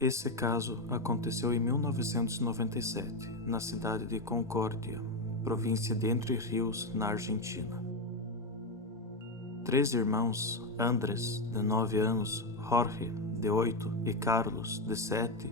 Esse caso aconteceu em 1997, na cidade de Concórdia, província de Entre Rios, na Argentina. Três irmãos, Andrés, de 9 anos, Jorge, de 8 e Carlos, de 7,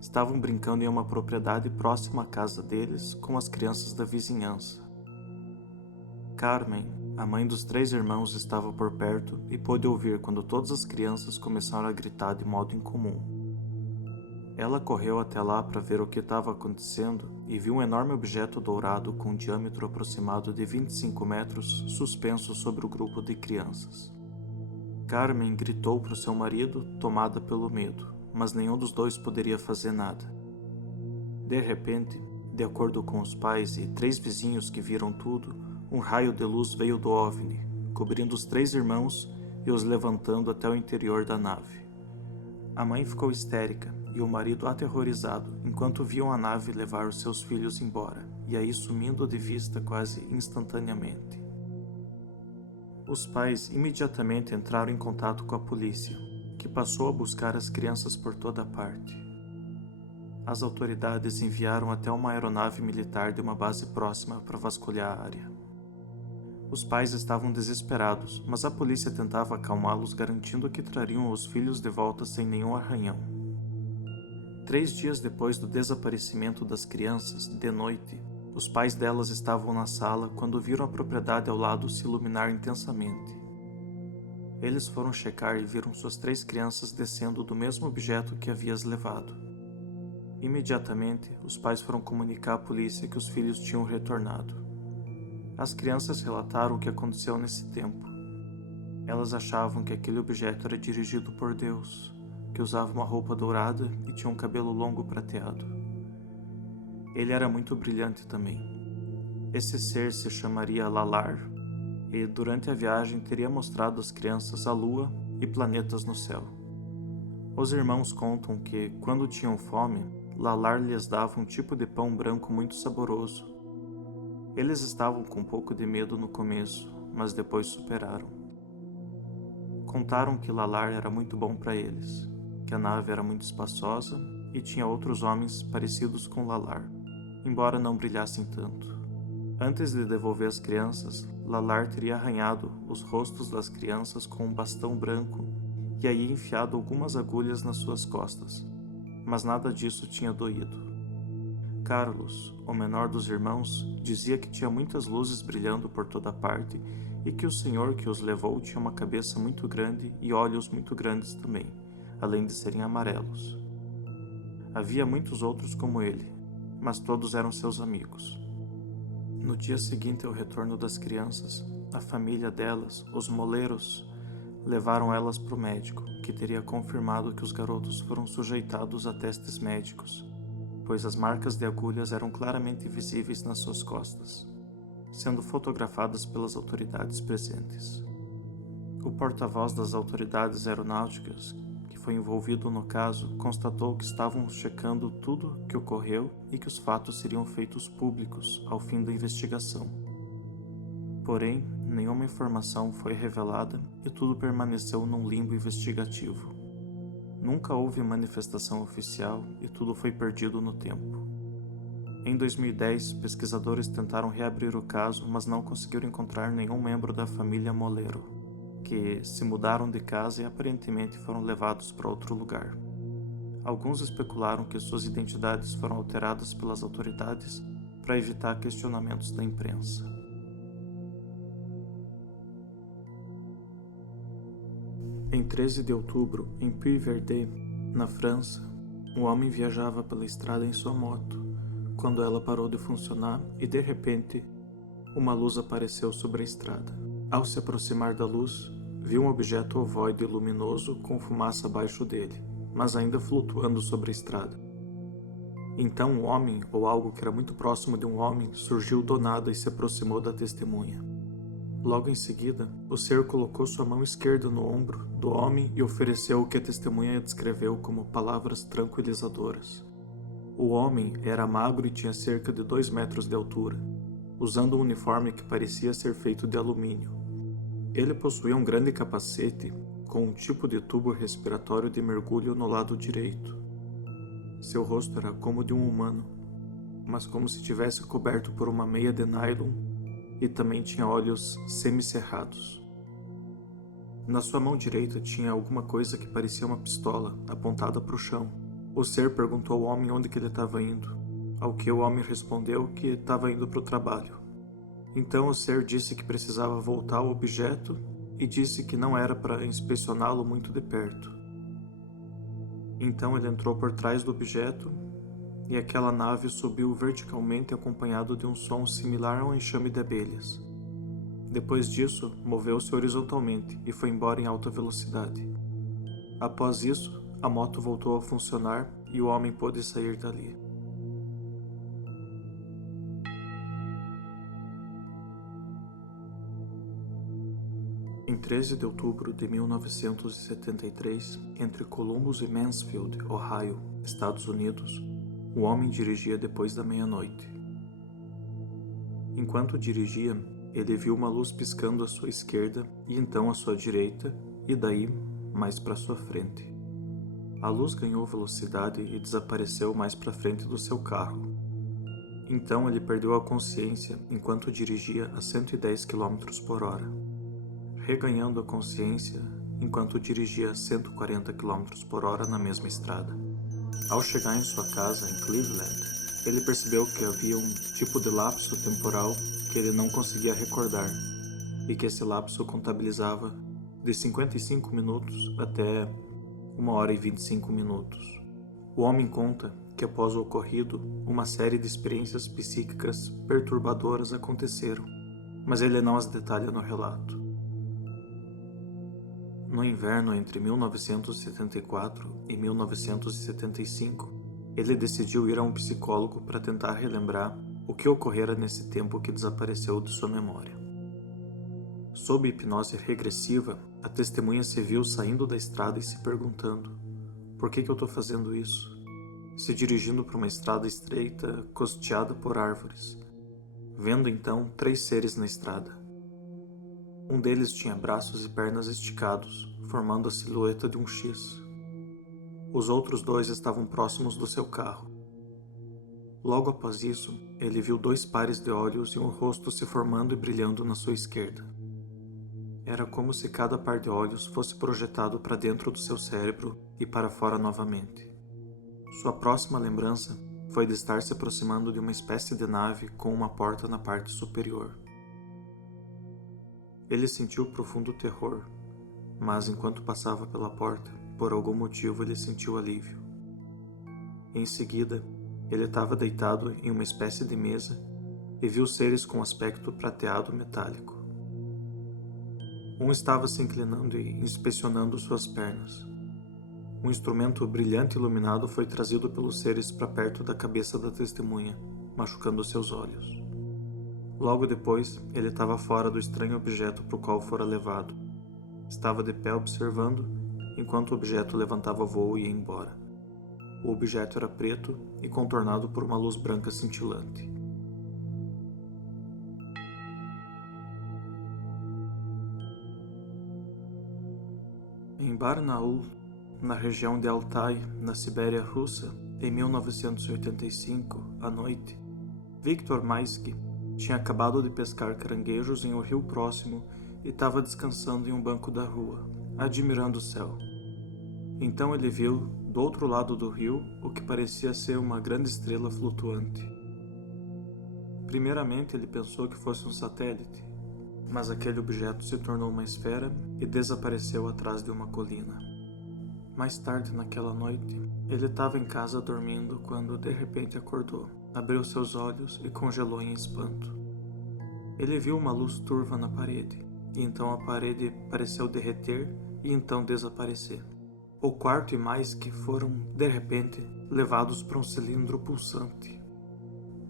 estavam brincando em uma propriedade próxima à casa deles com as crianças da vizinhança. Carmen, a mãe dos três irmãos, estava por perto e pôde ouvir quando todas as crianças começaram a gritar de modo incomum. Ela correu até lá para ver o que estava acontecendo e viu um enorme objeto dourado com um diâmetro aproximado de 25 metros suspenso sobre o grupo de crianças. Carmen gritou para o seu marido, tomada pelo medo, mas nenhum dos dois poderia fazer nada. De repente, de acordo com os pais e três vizinhos que viram tudo, um raio de luz veio do OVNI, cobrindo os três irmãos e os levantando até o interior da nave. A mãe ficou histérica e o marido aterrorizado enquanto viam a nave levar os seus filhos embora, e aí sumindo de vista quase instantaneamente. Os pais imediatamente entraram em contato com a polícia, que passou a buscar as crianças por toda parte. As autoridades enviaram até uma aeronave militar de uma base próxima para vasculhar a área. Os pais estavam desesperados, mas a polícia tentava acalmá-los, garantindo que trariam os filhos de volta sem nenhum arranhão. 3 dias depois do desaparecimento das crianças, de noite, os pais delas estavam na sala quando viram a propriedade ao lado se iluminar intensamente. Eles foram checar e viram suas 3 crianças descendo do mesmo objeto que havia as levado. Imediatamente, os pais foram comunicar à polícia que os filhos tinham retornado. As crianças relataram o que aconteceu nesse tempo. Elas achavam que aquele objeto era dirigido por Deus, que usava uma roupa dourada e tinha um cabelo longo prateado. Ele era muito brilhante também. Esse ser se chamaria Lalar e, durante a viagem, teria mostrado às crianças a lua e planetas no céu. Os irmãos contam que, quando tinham fome, Lalar lhes dava um tipo de pão branco muito saboroso. Eles estavam com um pouco de medo no começo, mas depois superaram. Contaram que Lalar era muito bom para eles, que a nave era muito espaçosa e tinha outros homens parecidos com Lalar, embora não brilhassem tanto. Antes de devolver as crianças, Lalar teria arranhado os rostos das crianças com um bastão branco e aí enfiado algumas agulhas nas suas costas, mas nada disso tinha doído. Carlos, o menor dos irmãos, dizia que tinha muitas luzes brilhando por toda parte e que o senhor que os levou tinha uma cabeça muito grande e olhos muito grandes também, além de serem amarelos. Havia muitos outros como ele, mas todos eram seus amigos. No dia seguinte ao retorno das crianças, a família delas, os moleiros, levaram elas para o médico, que teria confirmado que os garotos foram sujeitados a testes médicos, pois as marcas de agulhas eram claramente visíveis nas suas costas, sendo fotografadas pelas autoridades presentes. O porta-voz das autoridades aeronáuticas, que foi envolvido no caso, constatou que estavam checando tudo o que ocorreu e que os fatos seriam feitos públicos ao fim da investigação. Porém, nenhuma informação foi revelada e tudo permaneceu num limbo investigativo. Nunca houve manifestação oficial e tudo foi perdido no tempo. Em 2010, pesquisadores tentaram reabrir o caso, mas não conseguiram encontrar nenhum membro da família Molero, que se mudaram de casa e aparentemente foram levados para outro lugar. Alguns especularam que suas identidades foram alteradas pelas autoridades para evitar questionamentos da imprensa. Em 13 de outubro, em Puy-Verde, na França, um homem viajava pela estrada em sua moto, quando ela parou de funcionar e, de repente, uma luz apareceu sobre a estrada. Ao se aproximar da luz, viu um objeto ovoide luminoso com fumaça abaixo dele, mas ainda flutuando sobre a estrada. Então um homem, ou algo que era muito próximo de um homem, surgiu do nada e se aproximou da testemunha. Logo em seguida, o ser colocou sua mão esquerda no ombro do homem e ofereceu o que a testemunha descreveu como palavras tranquilizadoras. O homem era magro e tinha cerca de 2 metros de altura, usando um uniforme que parecia ser feito de alumínio. Ele possuía um grande capacete com um tipo de tubo respiratório de mergulho no lado direito. Seu rosto era como o de um humano, mas como se tivesse coberto por uma meia de nylon, e também tinha olhos semicerrados. Na sua mão direita tinha alguma coisa que parecia uma pistola, apontada para o chão. O ser perguntou ao homem onde que ele estava indo, ao que o homem respondeu que estava indo para o trabalho. Então o ser disse que precisava voltar ao objeto e disse que não era para inspecioná-lo muito de perto. Então ele entrou por trás do objeto e aquela nave subiu verticalmente acompanhado de um som similar a um enxame de abelhas. Depois disso, moveu-se horizontalmente e foi embora em alta velocidade. Após isso, a moto voltou a funcionar e o homem pôde sair dali. Em 13 de outubro de 1973, entre Columbus e Mansfield, Ohio, Estados Unidos, o homem dirigia depois da meia-noite. Enquanto dirigia, ele viu uma luz piscando à sua esquerda e então à sua direita, e daí mais para sua frente. A luz ganhou velocidade e desapareceu mais para frente do seu carro. Então ele perdeu a consciência enquanto dirigia a 110 km por hora, reganhando a consciência enquanto dirigia a 140 km por hora na mesma estrada. Ao chegar em sua casa em Cleveland, ele percebeu que havia um tipo de lapso temporal que ele não conseguia recordar, e que esse lapso contabilizava de 55 minutos até 1 hora e 25 minutos. O homem conta que após o ocorrido, uma série de experiências psíquicas perturbadoras aconteceram, mas ele não as detalha no relato. No inverno entre 1974 e 1975, ele decidiu ir a um psicólogo para tentar relembrar o que ocorrera nesse tempo que desapareceu de sua memória. Sob hipnose regressiva, a testemunha se viu saindo da estrada e se perguntando: por que eu estou fazendo isso? Se dirigindo por uma estrada estreita, costeada por árvores, vendo então 3 seres na estrada. Um deles tinha braços e pernas esticados, formando a silhueta de um X. Os outros 2 estavam próximos do seu carro. Logo após isso, ele viu 2 pares de olhos e um rosto se formando e brilhando na sua esquerda. Era como se cada par de olhos fosse projetado para dentro do seu cérebro e para fora novamente. Sua próxima lembrança foi de estar se aproximando de uma espécie de nave com uma porta na parte superior. Ele sentiu profundo terror, mas enquanto passava pela porta, por algum motivo ele sentiu alívio. Em seguida, ele estava deitado em uma espécie de mesa e viu seres com aspecto prateado metálico. Um estava se inclinando e inspecionando suas pernas. Um instrumento brilhante e iluminado foi trazido pelos seres para perto da cabeça da testemunha, machucando seus olhos. Logo depois, ele estava fora do estranho objeto para o qual fora levado. Estava de pé observando, enquanto o objeto levantava voo e ia embora. O objeto era preto e contornado por uma luz branca cintilante. Em Barnaul, na região de Altai, na Sibéria russa, em 1985, à noite, Viktor Maisky tinha acabado de pescar caranguejos em um rio próximo e estava descansando em um banco da rua, admirando o céu. Então ele viu, do outro lado do rio, o que parecia ser uma grande estrela flutuante. Primeiramente ele pensou que fosse um satélite, mas aquele objeto se tornou uma esfera e desapareceu atrás de uma colina. Mais tarde naquela noite, ele estava em casa dormindo quando de repente acordou, abriu seus olhos e congelou em espanto. Ele viu uma luz turva na parede, e então a parede pareceu derreter e então desaparecer. O quarto e mais que foram, de repente, levados para um cilindro pulsante.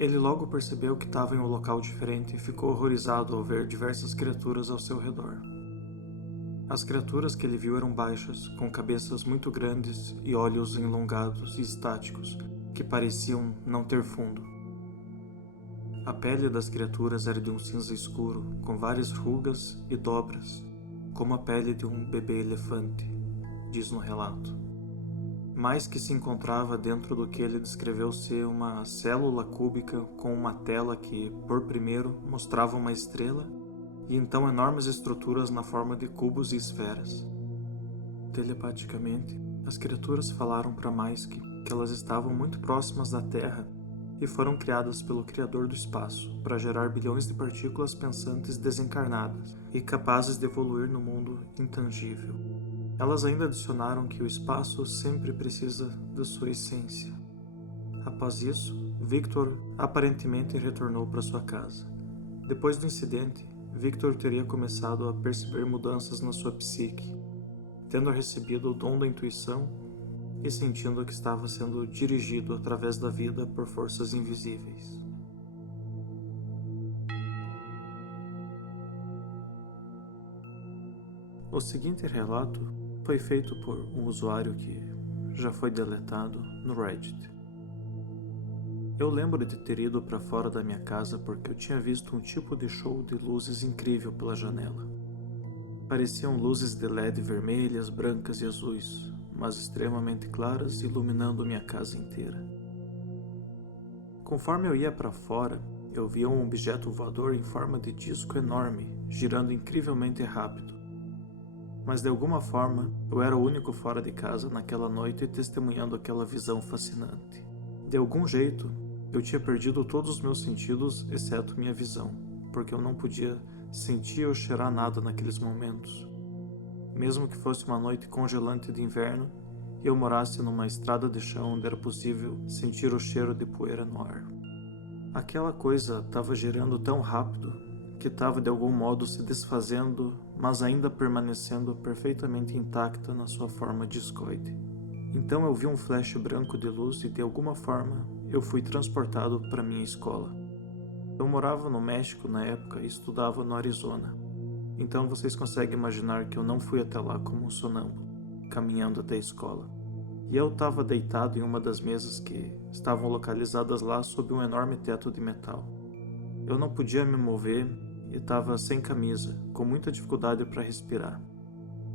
Ele logo percebeu que estava em um local diferente e ficou horrorizado ao ver diversas criaturas ao seu redor. As criaturas que ele viu eram baixas, com cabeças muito grandes e olhos enlongados e estáticos, que pareciam não ter fundo. A pele das criaturas era de um cinza escuro, com várias rugas e dobras, como a pele de um bebê elefante, diz no relato. mais que se encontrava dentro do que ele descreveu ser uma célula cúbica com uma tela que, por primeiro, mostrava uma estrela e então enormes estruturas na forma de cubos e esferas. Telepaticamente, as criaturas falaram para Maisk que elas estavam muito próximas da Terra e foram criadas pelo Criador do Espaço para gerar bilhões de partículas pensantes desencarnadas e capazes de evoluir no mundo intangível. Elas ainda adicionaram que o espaço sempre precisa de sua essência. Após isso, Victor aparentemente retornou para sua casa. Depois do incidente, Victor teria começado a perceber mudanças na sua psique, tendo recebido o dom da intuição e sentindo que estava sendo dirigido através da vida por forças invisíveis. O seguinte relato foi feito por um usuário que já foi deletado no Reddit. Eu lembro de ter ido para fora da minha casa porque eu tinha visto um tipo de show de luzes incrível pela janela. Pareciam luzes de LED vermelhas, brancas e azuis, mas extremamente claras, iluminando minha casa inteira. Conforme eu ia para fora, eu via um objeto voador em forma de disco enorme, girando incrivelmente rápido. Mas de alguma forma, eu era o único fora de casa naquela noite testemunhando aquela visão fascinante. De algum jeito, eu tinha perdido todos os meus sentidos, exceto minha visão, porque eu não podia sentir ou cheirar nada naqueles momentos. Mesmo que fosse uma noite congelante de inverno e eu morasse numa estrada de chão onde era possível sentir o cheiro de poeira no ar. Aquela coisa estava girando tão rápido que estava de algum modo se desfazendo, mas ainda permanecendo perfeitamente intacta na sua forma discoide. Então eu vi um flash branco de luz e de alguma forma eu fui transportado para minha escola. Eu morava no México na época e estudava no Arizona. Então vocês conseguem imaginar que eu não fui até lá como um sonâmbulo, caminhando até a escola. E eu estava deitado em uma das mesas que estavam localizadas lá sob um enorme teto de metal. Eu não podia me mover e estava sem camisa, com muita dificuldade para respirar.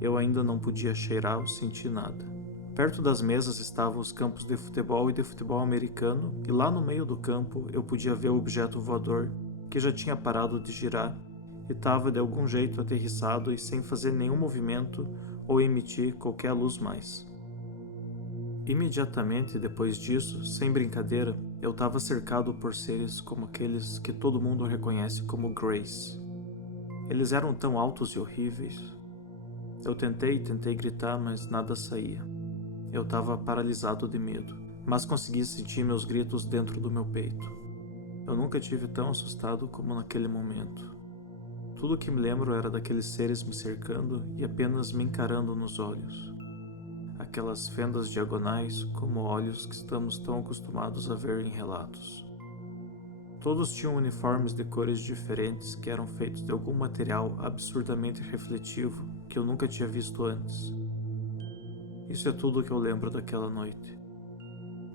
Eu ainda não podia cheirar ou sentir nada. Perto das mesas estavam os campos de futebol e de futebol americano, e lá no meio do campo eu podia ver o objeto voador, que já tinha parado de girar, e estava de algum jeito aterrissado e sem fazer nenhum movimento ou emitir qualquer luz mais. Imediatamente depois disso, sem brincadeira, eu estava cercado por seres como aqueles que todo mundo reconhece como Greys. Eles eram tão altos e horríveis. Eu tentei gritar, mas nada saía. Eu estava paralisado de medo, mas consegui sentir meus gritos dentro do meu peito. Eu nunca tive tão assustado como naquele momento. Tudo que me lembro era daqueles seres me cercando e apenas me encarando nos olhos. Aquelas fendas diagonais como olhos que estamos tão acostumados a ver em relatos. Todos tinham uniformes de cores diferentes que eram feitos de algum material absurdamente refletivo que eu nunca tinha visto antes. Isso é tudo o que eu lembro daquela noite.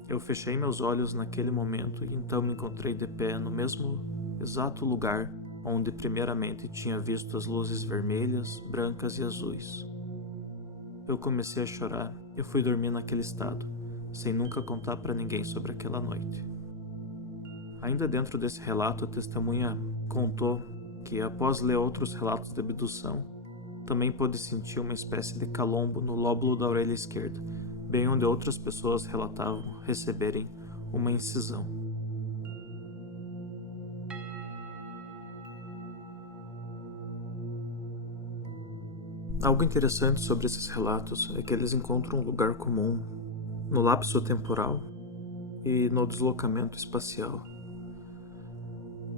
Eu fechei meus olhos naquele momento e então me encontrei de pé no mesmo exato lugar onde primeiramente tinha visto as luzes vermelhas, brancas e azuis. Eu comecei a chorar e fui dormir naquele estado, sem nunca contar para ninguém sobre aquela noite. Ainda dentro desse relato, a testemunha contou que, após ler outros relatos de abdução, também pôde sentir uma espécie de calombo no lóbulo da orelha esquerda, bem onde outras pessoas relatavam receberem uma incisão. Algo interessante sobre esses relatos é que eles encontram um lugar comum no lapso temporal e no deslocamento espacial.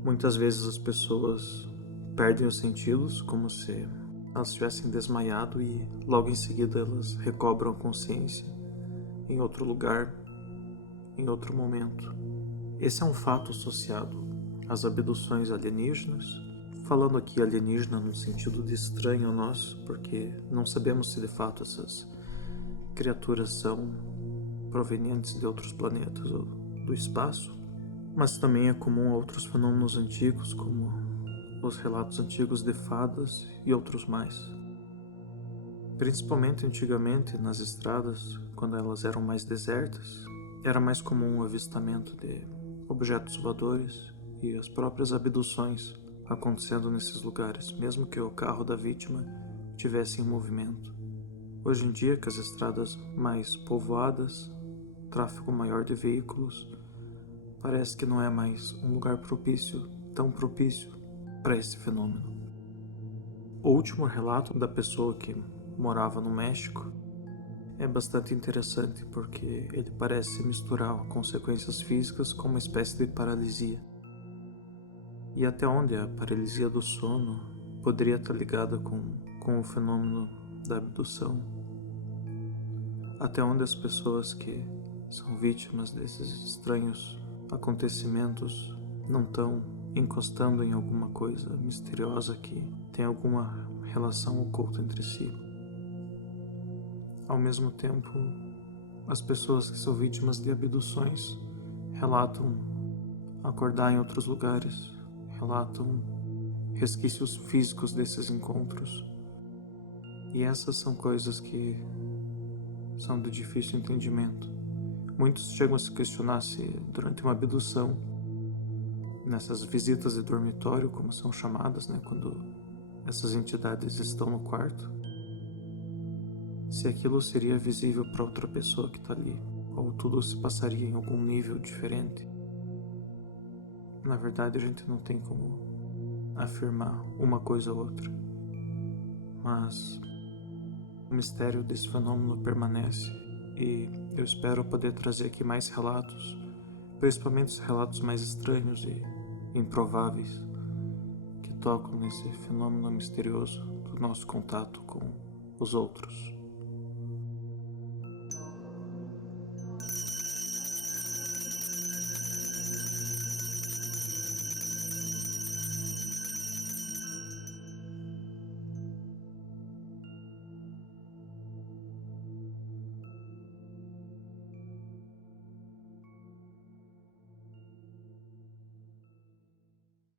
Muitas vezes as pessoas perdem os sentidos, como se elas tivessem desmaiado, e logo em seguida elas recobram a consciência em outro lugar, em outro momento. Esse é um fato associado às abduções alienígenas, falando aqui alienígena no sentido de estranho a nós, porque não sabemos se de fato essas criaturas são provenientes de outros planetas ou do espaço, mas também é comum a outros fenômenos antigos, como os relatos antigos de fadas e outros mais. Principalmente antigamente, nas estradas, quando elas eram mais desertas, era mais comum o avistamento de objetos voadores e as próprias abduções acontecendo nesses lugares, mesmo que o carro da vítima estivesse em movimento. Hoje em dia, com as estradas mais povoadas, tráfego maior de veículos, parece que não é mais um lugar tão propício para esse fenômeno. O último relato da pessoa que morava no México é bastante interessante porque ele parece misturar consequências físicas com uma espécie de paralisia. E até onde a paralisia do sono poderia estar ligada com o fenômeno da abdução? Até onde as pessoas que são vítimas desses estranhos acontecimentos não estão encostando em alguma coisa misteriosa que tem alguma relação oculta entre si? Ao mesmo tempo, as pessoas que são vítimas de abduções relatam acordar em outros lugares, relatam resquícios físicos desses encontros. E essas são coisas que são de difícil entendimento. Muitos chegam a se questionar se, durante uma abdução, nessas visitas de dormitório, como são chamadas, quando essas entidades estão no quarto, se aquilo seria visível para outra pessoa que está ali, ou tudo se passaria em algum nível diferente. Na verdade, a gente não tem como afirmar uma coisa ou outra, mas o mistério desse fenômeno permanece e eu espero poder trazer aqui mais relatos, principalmente os relatos mais estranhos e improváveis que tocam nesse fenômeno misterioso do nosso contato com os outros.